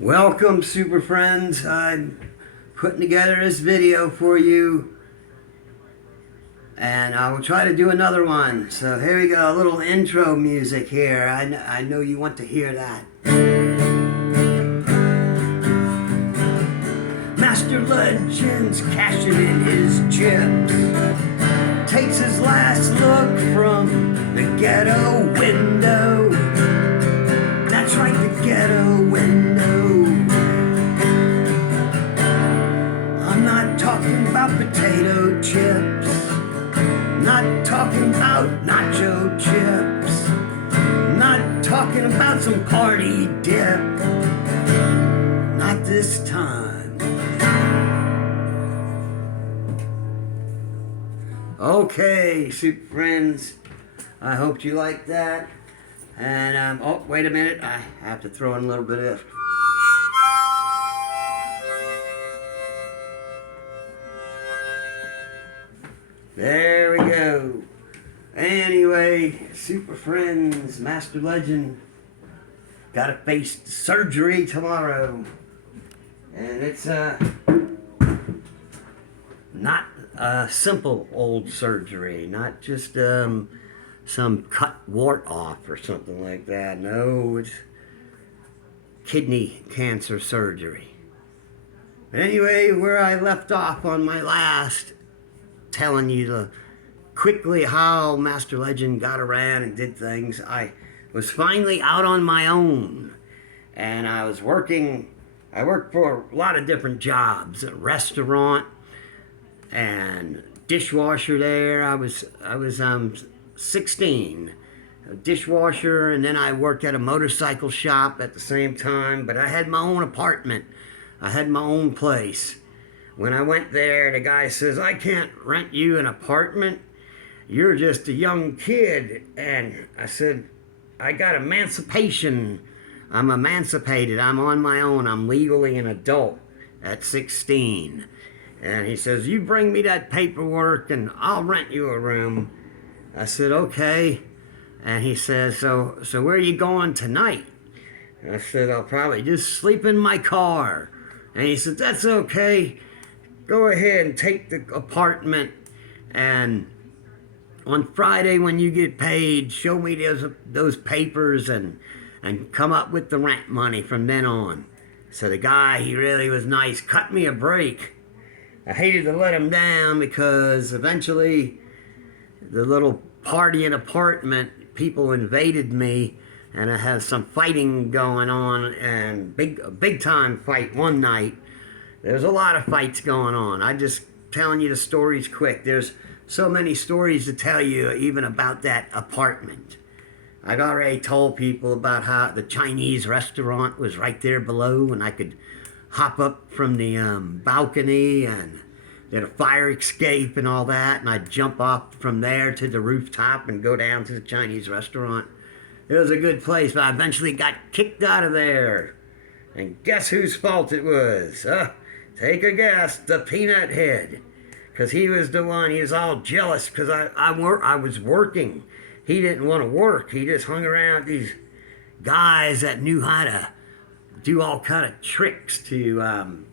Welcome, super friends. I'm putting together this video for you, and I will try to do another one. So here we go, a little intro music here. I know you want to hear that. Master Legends cashing in his chips, takes his last look from the ghetto window. That's right, the ghetto window. I'm not talking about potato chips, not talking about nacho chips, not talking about some party dip. Not this time. Okay, super friends, I hope you like that. And, oh, wait a minute, I have to throw in a little bit of... There we go. Anyway, super friends, Master Legend, gotta face surgery tomorrow. And it's, not a simple old surgery, not just, some cut wart off or something like that. No, it's kidney cancer surgery. But anyway, where I left off on my last, telling you quickly how Master Legend got around and did things, I was finally out on my own. And I worked for a lot of different jobs, a restaurant and dishwasher there. I was 16, a dishwasher, and then I worked at a motorcycle shop at the same time, but I had my own apartment. I had my own place. When I went there, the guy says, "I can't rent you an apartment. You're just a young kid." And I said, "I got emancipation. I'm emancipated. I'm on my own. I'm legally an adult at 16. And he says, "You bring me that paperwork and I'll rent you a room." I said, "Okay." And he says, so where are you going tonight?" And I said, "I'll probably just sleep in my car." And he said, "That's okay. Go ahead and take the apartment. And on Friday when you get paid, show me those papers and come up with the rent money from then on." So the guy, he really was nice, cut me a break. I hated to let him down because eventually the little partying apartment, people invaded me, and I had some fighting going on, and a big time fight one night. There's a lot of fights going on. I just telling you the stories quick. There's so many stories to tell you even about that apartment. I've already told people about how the Chinese restaurant was right there below, and I could hop up from the balcony, and did a fire escape and all that, and I'd jump off from there to the rooftop and go down to the Chinese restaurant. It was a good place, but I eventually got kicked out of there. And guess whose fault it was? Take a guess, the Peanut Head. Because he was the one, he was all jealous because I was working. He didn't want to work. He just hung around these guys that knew how to do all kind of tricks to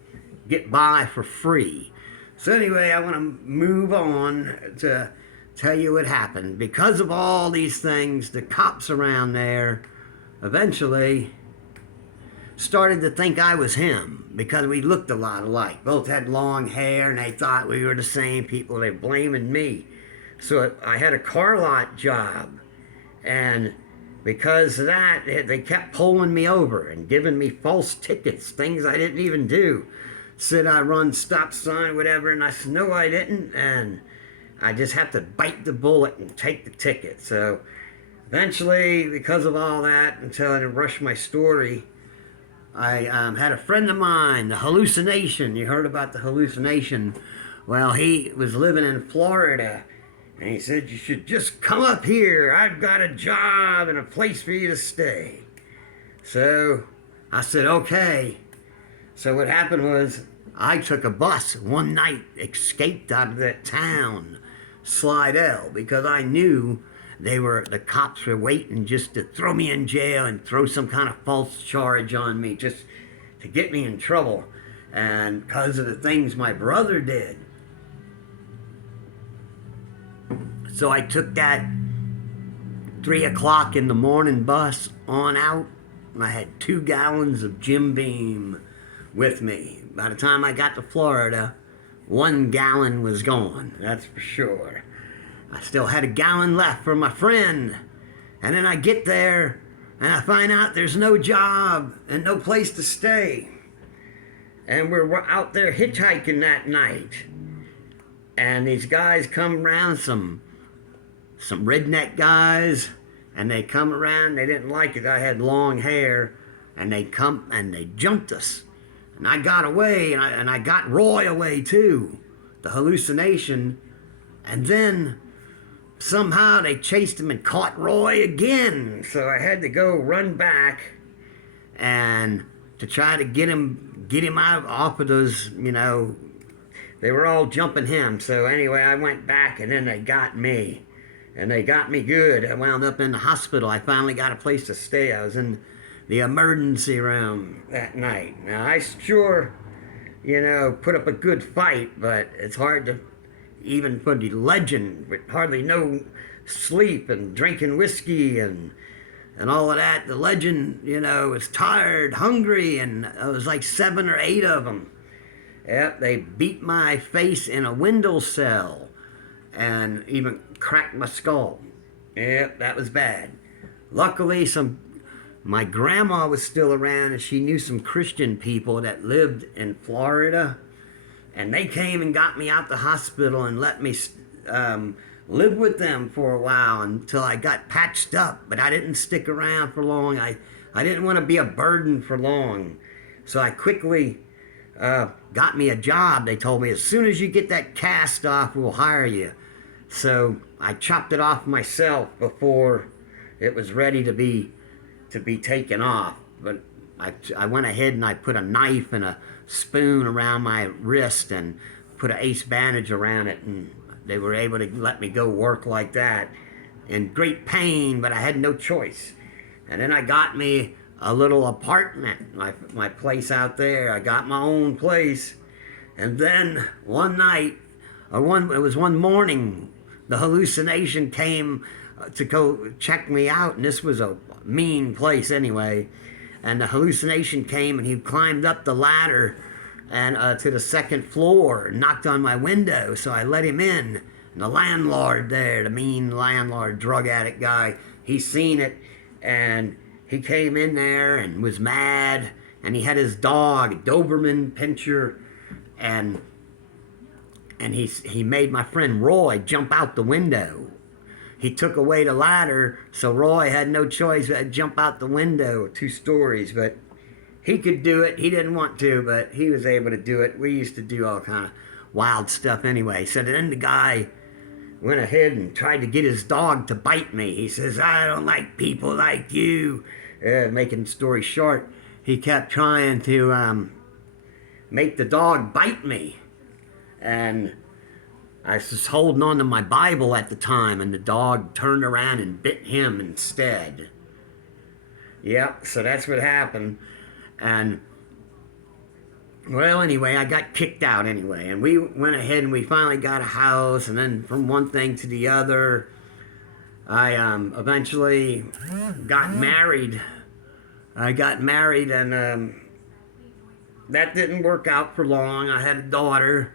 get by for free. So anyway, I want to move on to tell you what happened. Because of all these things, the cops around there eventually started to think I was him because we looked a lot alike. Both had long hair, and they thought we were the same people. They blaming me. So I had a car lot job, and because of that, they kept pulling me over and giving me false tickets, things I didn't even do. Said I run stop sign, whatever, and I said, "No, I didn't," and I just have to bite the bullet and take the ticket. So eventually, because of all that, until I rushed my story, I had a friend of mine, the Hallucination. You heard about the Hallucination? Well, he was living in Florida, and he said, "You should just come up here. I've got a job and a place for you to stay." So I said, "Okay." So what happened was I took a bus one night, escaped out of that town, Slidell, because I knew the cops were waiting just to throw me in jail and throw some kind of false charge on me, just to get me in trouble, and because of the things my brother did. So I took that 3 o'clock in the morning bus on out, and I had 2 gallons of Jim Beam with me. By the time I got to Florida, 1 gallon was gone, that's for sure. I still had a gallon left for my friend. And then I get there and I find out there's no job and no place to stay. And we're out there hitchhiking that night. And these guys come around, some redneck guys, and they come around, they didn't like it. I had long hair, and they come and they jumped us. And I got away, and I got Roy away too, the hallucination. And then somehow they chased him and caught Roy again. So I had to go run back and to try to get him out off of those, they were all jumping him. So anyway, I went back and then they got me. And they got me good. I wound up in the hospital. I finally got a place to stay. I was in the emergency room that night. Now, I sure, put up a good fight, but it's hard to, even for the legend, with hardly no sleep and drinking whiskey and all of that. The legend, was tired, hungry, and it was like 7 or 8 of them. Yep, they beat my face in a window cell and even cracked my skull. Yep, that was bad. Luckily, my grandma was still around, and she knew some Christian people that lived in Florida, and they came and got me out the hospital and let me live with them for a while until I got patched up. But I didn't stick around for long. I didn't want to be a burden for long, so I quickly got me a job. They told me, as soon as you get that cast off, we'll hire you. So I chopped it off myself before it was ready to be taken off. But I went ahead and I put a knife and a spoon around my wrist and put an ace bandage around it, and they were able to let me go work like that in great pain, but I had no choice. And then I got me a little apartment, my place out there. I got my own place. And then one night, it was one morning, the hallucination came to go check me out, and this was a mean place anyway. And the hallucination came, and he climbed up the ladder and to the 2nd floor, and knocked on my window. So I let him in. And the landlord there, the mean landlord, drug addict guy, he seen it, and he came in there and was mad. And he had his dog, Doberman Pinscher, and he made my friend Roy jump out the window. He took away the ladder, so Roy had no choice but to jump out the window, 2 stories. But he could do it. He didn't want to, but he was able to do it. We used to do all kind of wild stuff anyway. So then the guy went ahead and tried to get his dog to bite me. He says, "I don't like people like you." Making the story short, he kept trying to make the dog bite me. And I was holding on to my Bible at the time, and the dog turned around and bit him instead. Yep, so that's what happened. And, well, anyway, I got kicked out anyway. And we went ahead and we finally got a house, and then from one thing to the other, I eventually got married. I got married, and that didn't work out for long. I had a daughter,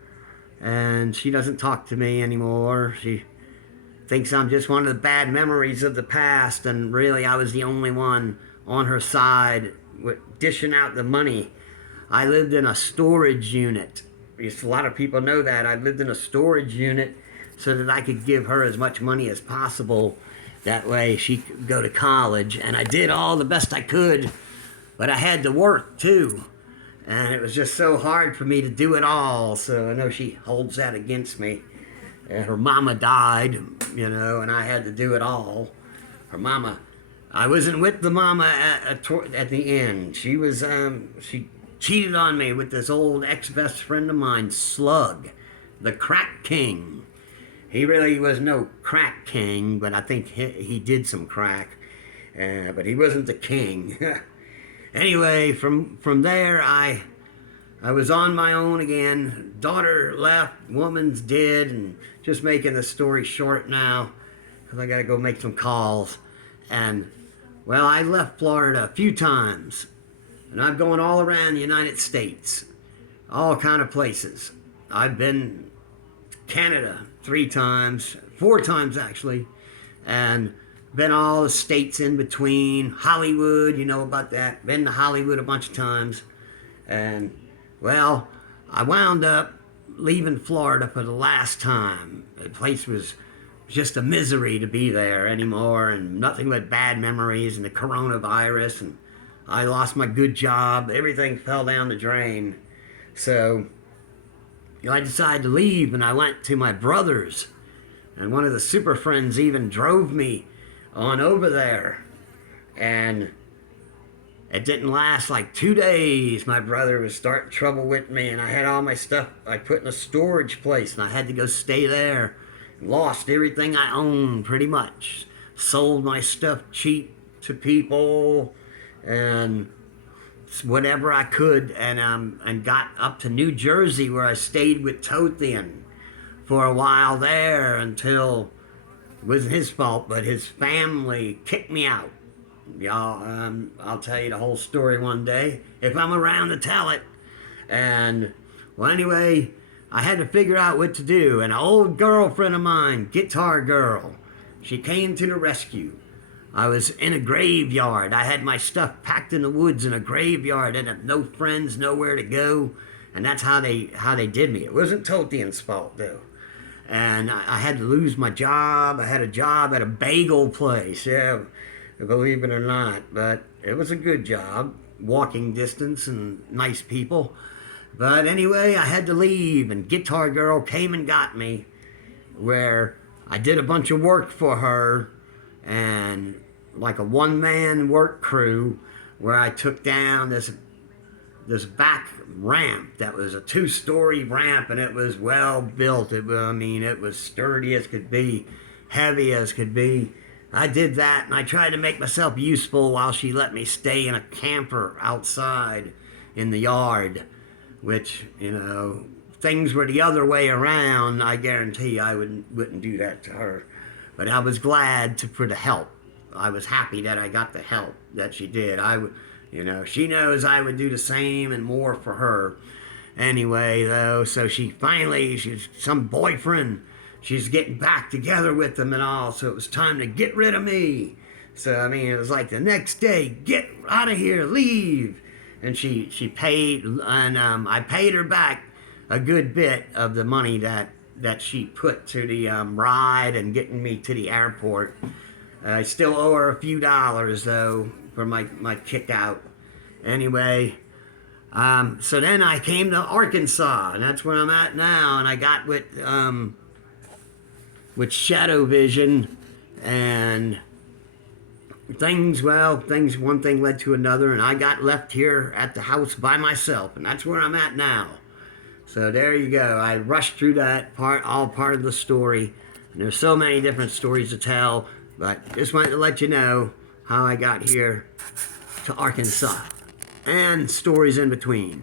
and she doesn't talk to me anymore. She thinks I'm just one of the bad memories of the past, and really I was the only one on her side with dishing out the money. I lived in a storage unit. A lot of people know that. I lived in a storage unit so that I could give her as much money as possible. That way she could go to college, and I did all the best I could, but I had to work too. And it was just so hard for me to do it all, so I know she holds that against me. And her mama died, and I had to do it all. Her mama, I wasn't with the mama at the end. She was, she cheated on me with this old ex-best friend of mine, Slug, the crack king. He really was no crack king, but I think he did some crack, but he wasn't the king. Anyway, from there, I was on my own again. Daughter left, woman's dead, and just making the story short now, because I got to go make some calls. And, well, I left Florida a few times, and I've gone all around the United States, all kind of places. I've been Canada 3 times, 4 times actually, and been all the states in between. Hollywood, you know about that. Been to Hollywood a bunch of times. And, well, I wound up leaving Florida for the last time. The place was just a misery to be there anymore, and nothing but bad memories, and the coronavirus, and I lost my good job. Everything fell down the drain. So I decided to leave, and I went to my brother's, and one of the super friends even drove me on over there. And it didn't last like 2 days. My brother was starting trouble with me, and I had all my stuff I put in a storage place, and I had to go stay there. Lost everything I owned pretty much. Sold my stuff cheap to people and whatever I could, and got up to New Jersey, where I stayed with Tothian for a while there until it wasn't his fault, but his family kicked me out. Y'all, I'll tell you the whole story one day if I'm around to tell it. And, well, anyway, I had to figure out what to do. And an old girlfriend of mine, Guitar Girl, she came to the rescue. I was in a graveyard. I had my stuff packed in the woods in a graveyard, and had no friends, nowhere to go. And that's how they did me. It wasn't Tothian's fault, though. And I had to lose my job. I had a job at a bagel place, yeah, believe it or not. But it was a good job, walking distance and nice people. But anyway, I had to leave, and Guitar Girl came and got me, where I did a bunch of work for her, and like a one-man work crew, where I took down this back ramp that was a 2-story ramp, and it was well built. It was sturdy as could be, heavy as could be. I did that, and I tried to make myself useful while she let me stay in a camper outside in the yard, which, things were the other way around. I guarantee I wouldn't do that to her. But I was glad for the help. I was happy that I got the help that she did. She knows I would do the same and more for her. Anyway, though, so she's some boyfriend. She's getting back together with him and all, so it was time to get rid of me. So, it was like the next day, get out of here, leave. And she paid, and I paid her back a good bit of the money that she put to the ride and getting me to the airport. I still owe her a few dollars, though, for my kick out. Anyway, so then I came to Arkansas, and that's where I'm at now. And I got with Shadow Vision, and one thing led to another, and I got left here at the house by myself, and that's where I'm at now. So there you go. I rushed through that all part of the story. And there's so many different stories to tell, but just wanted to let you know how I got here to Arkansas, and stories in between.